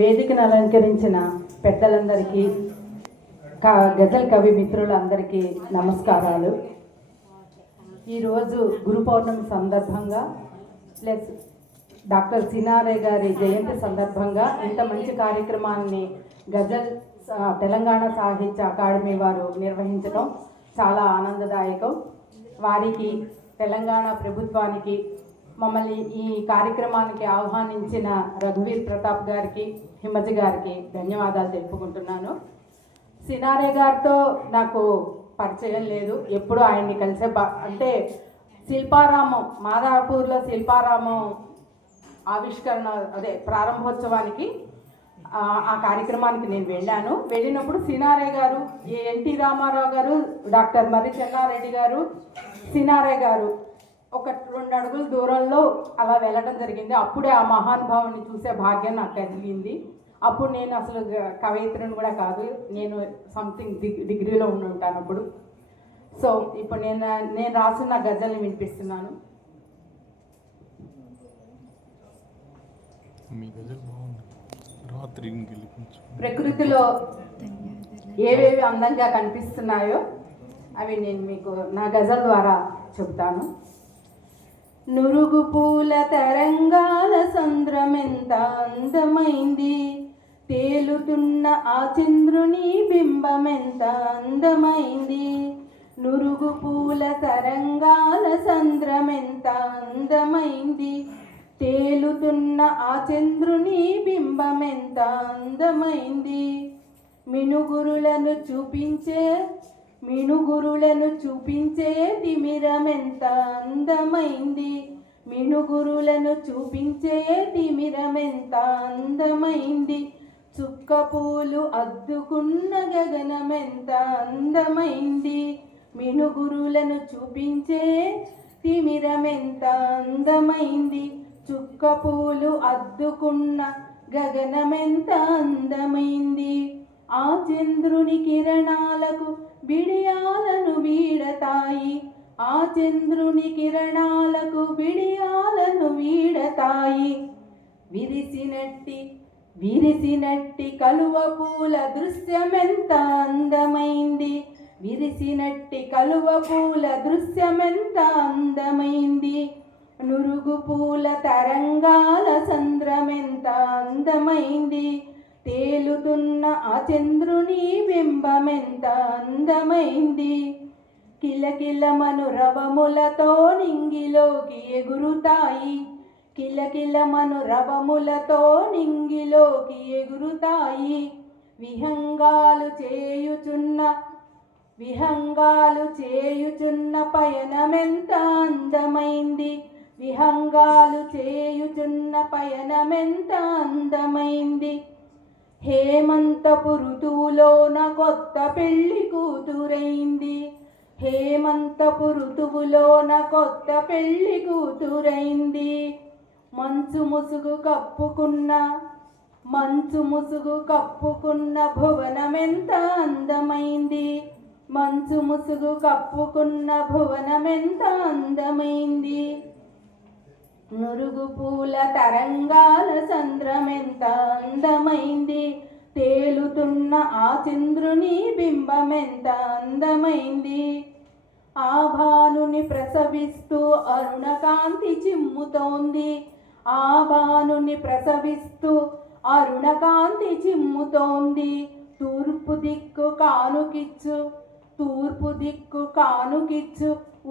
వేదికను అలంకరించిన పెద్దలందరికీ, గజల్ కవి మిత్రులందరికీ నమస్కారాలు. ఈరోజు గురు పౌర్ణమి సందర్భంగా ప్లస్ డాక్టర్ సినారే గారి జయంతి సందర్భంగా ఇంత మంచి కార్యక్రమాన్ని గజల్ తెలంగాణ సాహిత్య అకాడమీ వారు నిర్వహించడం చాలా ఆనందదాయకం. వారికి, తెలంగాణ ప్రభుత్వానికి, మమ్మల్ని ఈ కార్యక్రమానికి ఆహ్వానించిన రఘువీర్ ప్రతాప్ గారికి, హిమజ గారికి ధన్యవాదాలు తెలుపుకుంటున్నాను. సినారే గారితో నాకు పరిచయం లేదు, ఎప్పుడు ఆయన్ని కలిసే అంటే శిల్పారామం, మాదాపూర్లో శిల్పారామం ఆవిష్కరణ ప్రారంభోత్సవానికి ఆ కార్యక్రమానికి నేను వెళ్ళినప్పుడు సినారే గారు, ఎన్టీ రామారావు గారు, డాక్టర్ మర్రి చెన్నారెడ్డి గారు, సినారే గారు ఒక 2 అడుగుల దూరంలో అలా వెళ్ళడం జరిగింది. అప్పుడే ఆ మహానుభావుని చూసే భాగ్యం నాకు కలిగింది. అప్పుడు నేను అసలు కవయిత్రిని కూడా కాదు, నేను సంథింగ్ డిగ్రీలో ఉండి ఉంటాను అప్పుడు. సో ఇప్పుడు నేను రాసిన గజల్ని వినిపిస్తున్నాను. ప్రకృతిలో ఏవేవి అందంగా కనిపిస్తున్నాయో అవి నేను మీకు నా గజల్ ద్వారా చెప్తాను. నురుగు పూల తరంగాల సంద్రమెంత అందమైంది, తేలుతున్న ఆ చంద్రుని బింబమెంత అందమైంది. నురుగు పూల తరంగాల సంద్రమెంత అందమైంది, తేలుతున్న ఆ చంద్రుని బింబమెంత అందమైంది. మినుగురులను చూపించే తిమిరమెంత అందమైంది, మినుగురులను చూపించే తిమిరమెంత అందమైంది. చుక్కపూలు అద్దుకున్న గగనమెంత అందమైంది, మినుగురులను చూపించే తిమిరమెంత అందమైంది. చుక్కపూలు అద్దుకున్న గగనమెంత అందమైంది. ఆ చంద్రుని కిరణాలకు బిడియాలను వీడతాయి, ఆ చంద్రుని కిరణాలకు బిడియాలను వీడతాయి. విరిసినట్టి కలువ పూల దృశ్యమెంత అందమైంది, విరిసినట్టి కలువ పూల దృశ్యమెంత అందమైంది. నురుగు పూల తరంగాల సంద్రమెంత అందమైంది, తేలుతున్న ఆ చంద్రుని బింబమెంత అందమైంది. కిలకిలమను రవములతో నింగిలోకి ఎగురుతాయి, కిలకిలమను రవములతో నింగిలోకి ఎగురుతాయి. విహంగాలు చేయుచున్న పయనమెంత అందమైంది, విహంగాలు చేయుచున్న పయనమెంత అందమైంది. హేమంతపు ఋతువులోన కొత్త పెళ్లి కూతురైంది, హేమంతపు ఋతువులోన కొత్త పెళ్లి కూతురైంది. మంచు ముసుగు కప్పుకున్న భువనమెంత అందమైంది, మంచు ముసుగు కప్పుకున్న భువనమెంత అందమైంది. నురుగు పూల తరంగాల సంద్రమెంత అందమైంది, తేలుతున్న ఆ చంద్రుని బింబమెంత అందమైంది. ఆ భానుని ప్రసవిస్తూ అరుణకాంతి చిమ్ముతోంది, ఆ భానుని ప్రసవిస్తూ అరుణకాంతి చిమ్ముతోంది. తూర్పు దిక్కు కానుకిచ్చు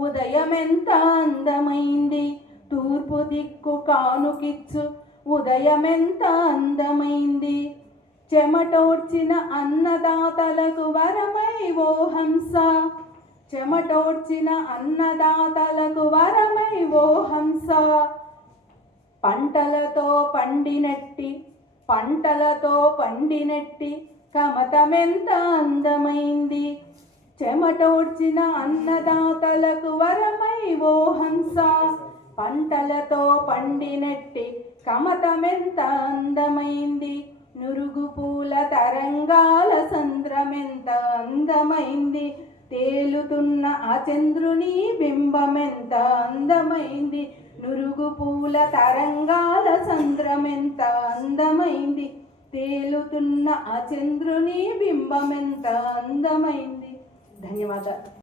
ఉదయమెంత అందమైంది, తూర్పు దిక్కు కానుకిచ్చు ఉదయమెంత అందమైంది. చెమటోడ్చిన అన్నదాతలకు వరమై ఓ హంస, చెమటోడ్చిన అన్నదాతలకు వరమై ఓ హంస. పంటలతో పండినట్టి కమతమెంత అందమైంది, చెమటోడ్చిన అన్నదాతలకు వరమై ఓ హంస. పంటలతో పండినట్టి కమతమెంత అందమైంది. నురుగు పూల తరంగాల సంద్రమెంత అందమైంది, తేలుతున్న ఆ చంద్రుని బింబమెంత అందమైంది. నురుగు పూల తరంగాల సంద్రమెంత అందమైంది, తేలుతున్న ఆ చంద్రుని బింబమెంత అందమైంది. ధన్యవాదాలు.